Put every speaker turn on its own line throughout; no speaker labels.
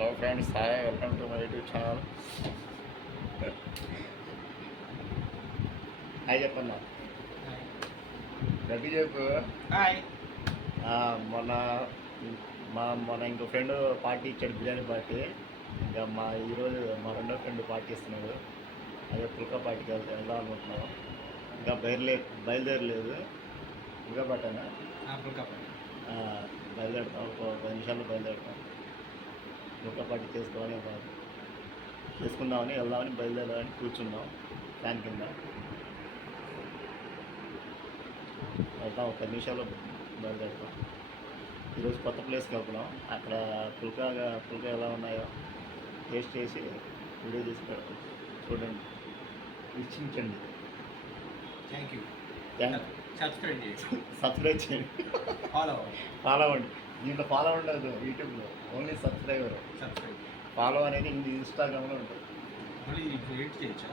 Hello friends hi welcome to my YouTube channel hi చెప్పన్నా. రవి చెప్పు. మొన్న మా మన ఇంకో ఫ్రెండ్ పార్టీ ఇచ్చాడు బిర్యానీ పార్టీ. ఇంకా మా ఈరోజు మా రెండో ఫ్రెండ్ పార్టీ ఇస్తున్నాడు. అదే పుల్కా పార్టీకి వెళ్తే వెళ్దాం అనుకుంటున్నాం. ఇంకా బయలుదే బయలుదేరలేదు. ఇంకా పట్టానా బయలుదేరుతాం. ఒక పది నిమిషాల్లో బయలుదేరుతాం. ముక్క పట్టి చేసుకోవాలి బాగా చేసుకుందామని వెళ్దామని బయలుదేరాలని కూర్చున్నాం ఫ్యాన్ కింద. వెళ్తాం ఒక పది నిమిషాల్లో బయలుదేరుతాం. ఈరోజు కొత్త ప్లేస్కి వెళ్తున్నాం. అక్కడ పుల్కాగా పుల్కా ఎలా ఉన్నాయో టేస్ట్ చేసి వీడియో తీసి పెడతాం చూడండి. వీక్షించండి.
థ్యాంక్ యూ
థ్యాంక్
సబ్స్క్రైబ్ చేయండి.
సబ్స్క్రైబ్ చేయండి.
ఫాలో
ఫాలో అవ్వండి. దీంట్లో ఫాలో ఉండదు యూట్యూబ్లో ఓన్లీ సబ్స్క్రైబర్
సబ్స్క్రైబ్
ఫాలో అనేది ఇది ఇన్స్టాగ్రామ్లో ఉంటుంది.
మళ్ళీ ఇది ఎడిట్ చేయొచ్చా?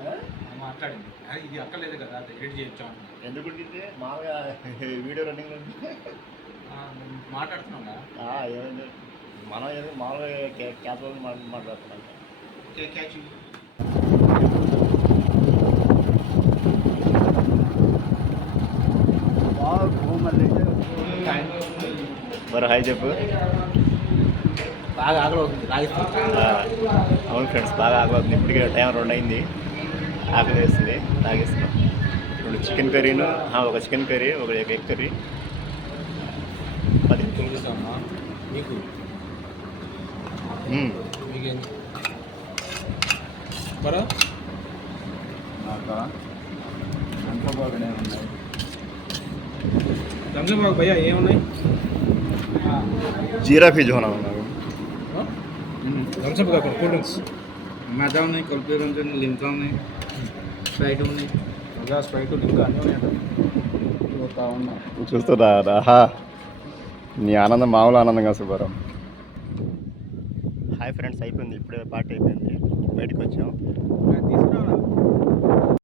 ఆ?
మనం మాట్లాడింది అదే ఇది అక్కర్లేదు కదా ఎడిట్ చేయొచ్చా అంటున్నా.
ఎందుకు ఉంటుంది మామూలుగా వీడియో రన్నింగ్
మాట్లాడుతున్నాం కదా.
ఆ, ఏమైంది? మనం ఏదో మామూలుగా క్యాప్లో మాట్లాడుతున్నాం.
ఓకే క్యాచ్
మరి హాయ్ చెప్పు.
బాగా ఆకలి అవుతుంది
అవును ఫ్రెండ్స్ బాగా ఆకలి అవుతుంది ఇప్పటికే టైం రెండు అయింది. ఆకలి వేస్తుంది తాగేస్తున్నాం. ఇప్పుడు చికెన్ కర్రీను ఆ, ఒక చికెన్ కర్రీ ఒక ఎగ్ కర్రీ. పది.
మీకు? భయ్యా ఏమున్నాయి?
జీరా ఫీజు నాకు
రంజబ్ కాకుండా కూల్ డ్రింక్స్
मैदा ఉన్నాయి కుల్ఫీ రంజు ఉన్నాయి లిమ్కా ఉన్నాయి స్ప్రైట్ ఉన్నాయి
ఇంకా స్ప్రైట్ లింక్ అన్నీ ఉన్నాయి
చూస్తా ఉన్నా
చూస్తుందా ఆహా నీ ఆనందం మామూలు ఆనందంగా సుబ్బారావు హాయ్ ఫ్రెండ్స్ అయిపోయింది ఇప్పుడే పార్టీ అయిపోయింది బయటకు వచ్చాం